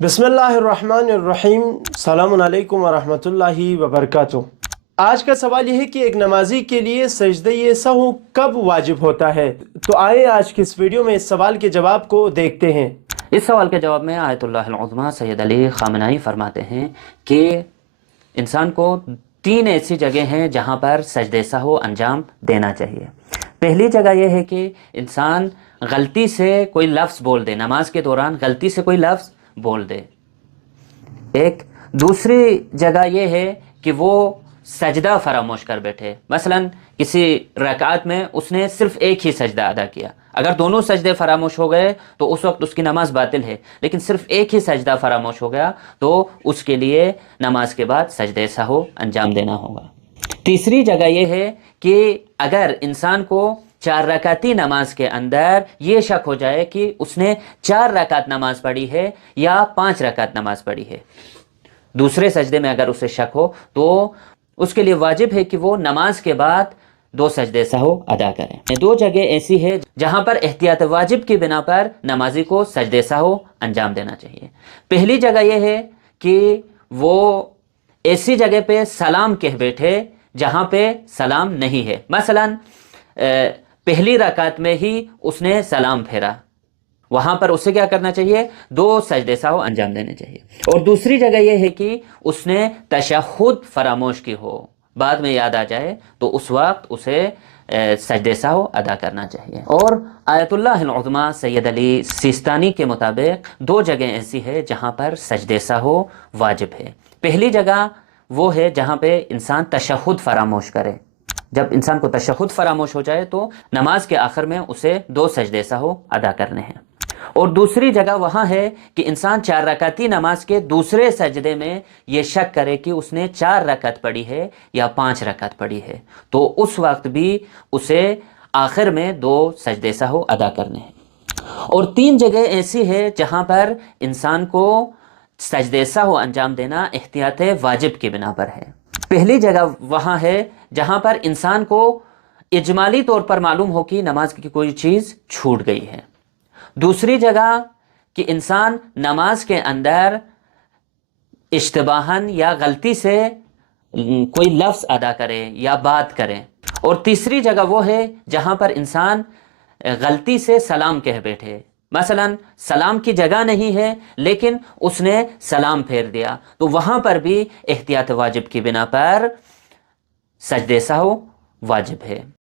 बिस्मिल्लाहिर्रहमानिर्रहीम। सलामुन अलैकुम वरहमतुल्लाहि वबरकातुह। आज का सवाल यह है कि एक नमाजी के लिए सजदे सहू कब वाजिब होता है। तो आइए आज की इस वीडियो में इस सवाल के जवाब को देखते हैं। इस सवाल के जवाब में आयतुल्लाह उज़्मा सैयद अली ख़ामनई फरमाते हैं कि इंसान को तीन ऐसी जगह हैं जहाँ पर सजदे सहू अंजाम देना चाहिए। पहली जगह यह है कि इंसान गलती से कोई लफ्ज़ बोल दे, नमाज के दौरान गलती से कोई लफ्ज़ बोल दे। एक दूसरी जगह यह है कि वो सजदा फरामोश कर बैठे, मसलन किसी रकात में उसने सिर्फ एक ही सजदा अदा किया। अगर दोनों सजदे फरामोश हो गए तो उस वक्त उसकी नमाज बातिल है, लेकिन सिर्फ एक ही सजदा फरामोश हो गया तो उसके लिए नमाज के बाद सजदे सहू अंजाम देना होगा। तीसरी जगह यह है कि अगर इंसान को 4 रकाती नमाज के अंदर ये शक हो जाए कि उसने 4 रकात नमाज पढ़ी है या 5 रकात नमाज पढ़ी है, दूसरे सजदे में अगर उसे शक हो तो उसके लिए वाजिब है कि वो नमाज के बाद 2 सजदे सहू अदा करें। 2 जगह ऐसी है जहां पर एहतियात वाजिब की बिना पर नमाजी को सजदे सहू अंजाम देना चाहिए। पहली जगह यह है कि वो ऐसी जगह पे सलाम कह बैठे जहां पे सलाम नहीं है, मसलन पहली रकात में ही उसने सलाम फेरा, वहां पर उसे क्या करना चाहिए, 2 सजदे सहू अंजाम देने चाहिए। और दूसरी जगह यह है कि उसने तशहुद फरामोश की हो, बाद में याद आ जाए तो उस वक्त उसे सजदे सहू अदा करना चाहिए। और आयतुल्लाह उज़्मा सैयद अली सिस्तानी के मुताबिक 2 जगह ऐसी है जहां पर सजदे सहू वाजिब है। पहली जगह वो है जहां पे इंसान तशहुद फरामोश करे। जब इंसान को तशहुद फरामोश हो जाए तो नमाज के आखिर में उसे 2 सजदे सहू अदा करने हैं। और दूसरी जगह वहाँ है कि इंसान 4 रकाती नमाज के दूसरे सजदे में ये शक करे कि उसने 4 रकात पढ़ी है या 5 रकात पढ़ी है, तो उस वक्त भी उसे आखिर में 2 सजदे सहू अदा करने हैं। और 3 जगह ऐसी है जहाँ पर इंसान को सजदे सहू अंजाम देना एहतियात वाजिब की बिना पर है। पहली जगह वहाँ है जहाँ पर इंसान को इजमाली तौर पर मालूम हो कि नमाज की कोई चीज़ छूट गई है। दूसरी जगह कि इंसान नमाज के अंदर इश्तिबाहन या गलती से कोई लफ्ज़ अदा करे या बात करे। और तीसरी जगह वो है जहाँ पर इंसान गलती से सलाम कह बैठे, मसलन सलाम की जगह नहीं है लेकिन उसने सलाम फेर दिया, तो वहाँ पर भी एहतियात वाजिब की बिना पर सजदे सहू वाजिब है।